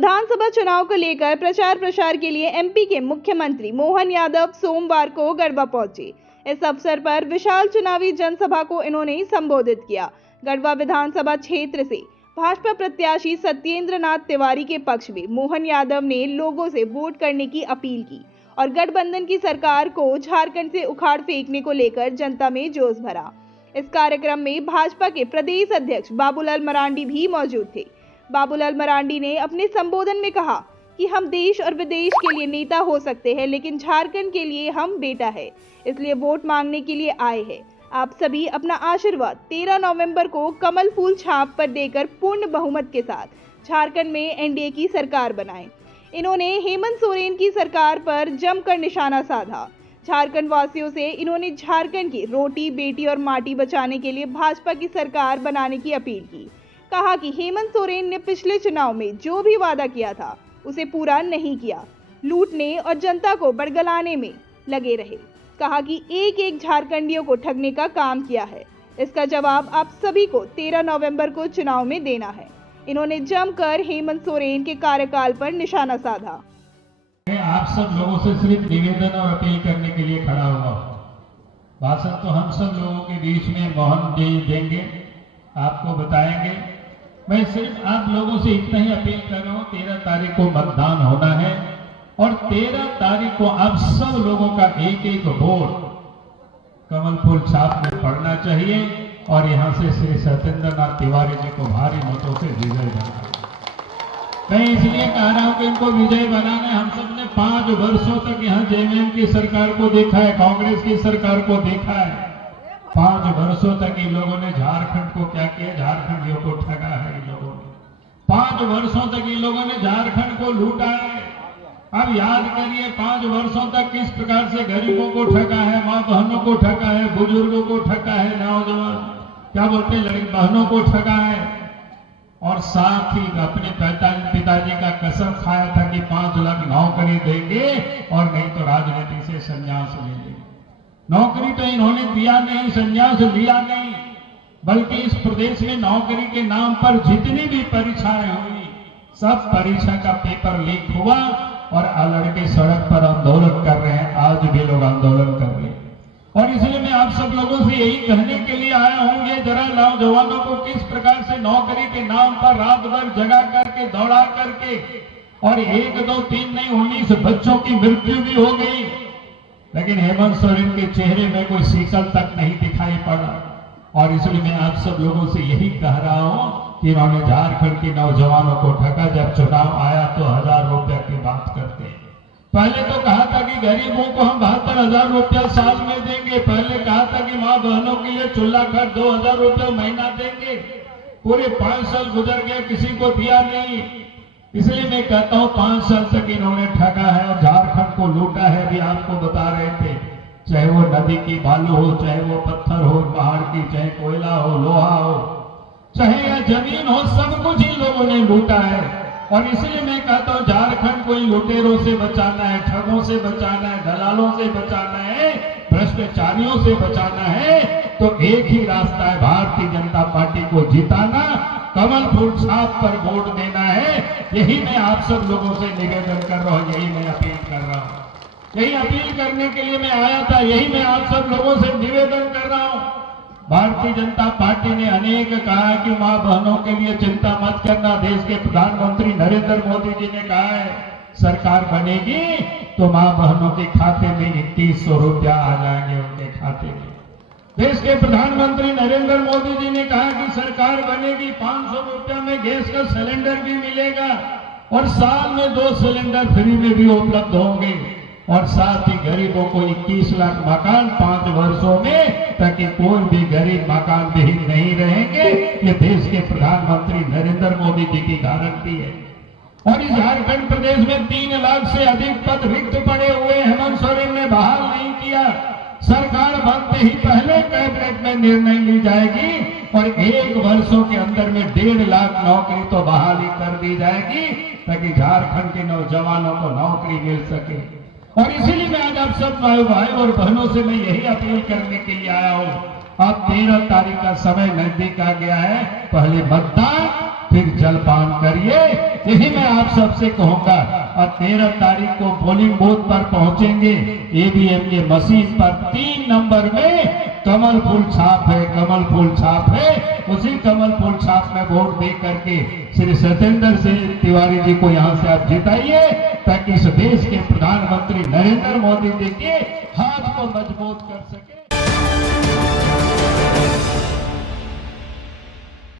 विधानसभा चुनाव को लेकर प्रचार प्रसार के लिए एमपी के मुख्यमंत्री मोहन यादव सोमवार को गढ़वा पहुंचे। इस अवसर पर विशाल चुनावी जनसभा को इन्होंने संबोधित किया। गढ़वा विधानसभा क्षेत्र से भाजपा प्रत्याशी सत्येंद्र नाथ तिवारी के पक्ष में मोहन यादव ने लोगों से वोट करने की अपील की और गठबंधन की सरकार को झारखंड से उखाड़ फेंकने को लेकर जनता में जोश भरा। इस कार्यक्रम में भाजपा के प्रदेश अध्यक्ष बाबूलाल मरांडी भी मौजूद थे। बाबूलाल मरांडी ने अपने संबोधन में कहा कि हम देश और विदेश के लिए नेता हो सकते हैं, लेकिन झारखंड के लिए हम बेटा है, इसलिए वोट मांगने के लिए आए हैं। आप सभी अपना आशीर्वाद 13 नवंबर को कमल फूल छाप पर देकर पूर्ण बहुमत के साथ झारखंड में एनडीए की सरकार बनाएं। इन्होंने हेमंत सोरेन की सरकार पर जमकर निशाना साधा। झारखंड वासियों से इन्होंने झारखंड की रोटी बेटी और माटी बचाने के लिए भाजपा की सरकार बनाने की अपील की। कहा कि हेमंत सोरेन ने पिछले चुनाव में जो भी वादा किया था उसे पूरा नहीं किया, लूटने और जनता को बड़गलाने में लगे रहे। कहा कि एक एक झारखंडियों को ठगने का काम किया है। इसका जवाब आप सभी को 13 नवंबर को चुनाव में देना है। इन्होंने जमकर हेमंत सोरेन के कार्यकाल पर निशाना साधा। आप सब लोगों से सिर्फ निवेदन और अपील करने के लिए खड़ा हुआ। भाषण तो हम सब लोगों के बीच में मोहन जी देंगे, आपको बताएंगे। मैं सिर्फ आप लोगों से इतना ही अपील कर रहा हूँ, 13 तारीख को मतदान होना है और 13 तारीख को आप सब लोगों का एक एक वोट कमल फूल छाप में पड़ना चाहिए और यहाँ से श्री सत्येंद्र नाथ तिवारी जी को भारी मतों से विजय बनाना। मैं इसलिए कह रहा हूँ कि इनको विजय बनाना है। हम सब ने 5 वर्षों तक यहाँ जेएमएम की सरकार को देखा है, कांग्रेस की सरकार को देखा है। 5 वर्षों तक इन लोगों ने झारखंड को क्या किया, झारखंडियों को ठगा है। इन लोगों ने 5 वर्षों तक इन लोगों ने झारखंड को लूटा है। अब याद करिए 5 वर्षों तक किस प्रकार से गरीबों को ठगा है, माँ बहनों को ठगा है, बुजुर्गों को ठगा है, नौजवान क्या बोलते हैं लड़की बहनों को ठगा है। और साथ ही अपने पिताजी का कसम खाया था कि 5 लाख नौकरी देंगे और नहीं तो राजनीति से संन्यास ले लेंगे। नौकरी तो इन्होंने दिया नहीं, संन्यास लिया नहीं, बल्कि इस प्रदेश में नौकरी के नाम पर जितनी भी परीक्षाएं हुई सब परीक्षा का पेपर लीक हुआ और लड़के सड़क पर आंदोलन कर रहे हैं। आज भी लोग आंदोलन कर रहे हैं और इसलिए मैं आप सब लोगों से यही कहने के लिए आया हूं, ये जरा नौजवानों को किस प्रकार से नौकरी के नाम पर रात भर जगा करके दौड़ा करके और 1 2 3 नहीं 19 बच्चों की मृत्यु भी हो गई, लेकिन हेमंत सोरेन के चेहरे में कोई शिकल तक नहीं दिखाई पड़ा। और इसलिए मैं आप सब लोगों से यही कह रहा हूं कि इन्होंने झारखंड के नौजवानों को ठगा। जब चुनाव आया तो 1000 रुपया की बात करते हैं। पहले तो कहा था कि गरीबों को हम 72,000 रुपया साल में देंगे। पहले कहा था कि माँ बहनों के लिए चूल्हा खर्च 2,000 रुपया महीना देंगे। पूरे 5 साल गुजर गए, किसी को दिया नहीं। इसलिए मैं कहता हूं 5 साल तक इन्होंने ठगा है और झारखंड को लूटा है। भी आपको बता रहे थे, चाहे वो नदी की बालू हो, चाहे वो पत्थर हो पहाड़ की, चाहे कोयला हो, लोहा हो, चाहे या जमीन हो, सब कुछ इन लोगों ने लूटा है। और इसलिए मैं कहता हूं झारखंड को इन लुटेरों से बचाना है, ठगों से बचाना है, दलालों से बचाना है, भ्रष्टाचारियों से बचाना है तो एक ही रास्ता है, भारतीय जनता पार्टी को जिताना, कमल फूल छाप पर वोट देना है। यही मैं आप सब लोगों से निवेदन कर रहा हूं, यही मैं अपील कर रहा हूं, यही अपील करने के लिए मैं आया था, यही मैं आप सब लोगों से निवेदन कर रहा हूं। भारतीय जनता पार्टी ने अनेक कहा कि मां बहनों के लिए चिंता मत करना। देश के प्रधानमंत्री नरेंद्र मोदी जी ने कहा है सरकार बनेगी तो मां बहनों के खाते में 2100 रुपया आ जाएंगे उनके खाते में। देश के प्रधानमंत्री नरेंद्र मोदी जी ने कहा कि सरकार बनेगी 500 रुपया में गैस का सिलेंडर भी मिलेगा और साल में 2 सिलेंडर फ्री में भी उपलब्ध होंगे और साथ ही गरीबों को 21 लाख मकान 5 वर्षों में, ताकि कोई भी गरीब मकान विहीन नहीं रहेंगे। ये देश के प्रधानमंत्री नरेंद्र मोदी जी की गारंटी है। और इस झारखंड प्रदेश में 3 लाख से अधिक पद रिक्त पड़े हुए हेमंत सोरेन ने बहाल नहीं किया। सरकार बनते ही पहले कैबिनेट में निर्णय ली जाएगी और 1 वर्षों के अंदर में 1.5 लाख नौकरी तो बहाली कर दी जाएगी ताकि झारखंड के नौजवानों को नौकरी मिल सके। और इसीलिए मैं आज आप सब भाई और बहनों से मैं यही अपील करने के लिए आया हूं। अब 13 तारीख का समय नजदीक आ गया है, पहले मतदान फिर जलपान करिए यही मैं आप सबसे कहूंगा। और 13 तारीख को पोलिंग बूथ पर पहुंचेंगे, ईवीएम के मशीन पर 3 नंबर में कमल फूल छाप है, कमल फूल छाप है। उसी कमल फूल छाप में वोट दे करके श्री सत्येंद्र सिंह तिवारी जी को यहां से आप जिताइए, ताकि इस देश के प्रधानमंत्री नरेंद्र मोदी जी के हाथ को मजबूत कर सके।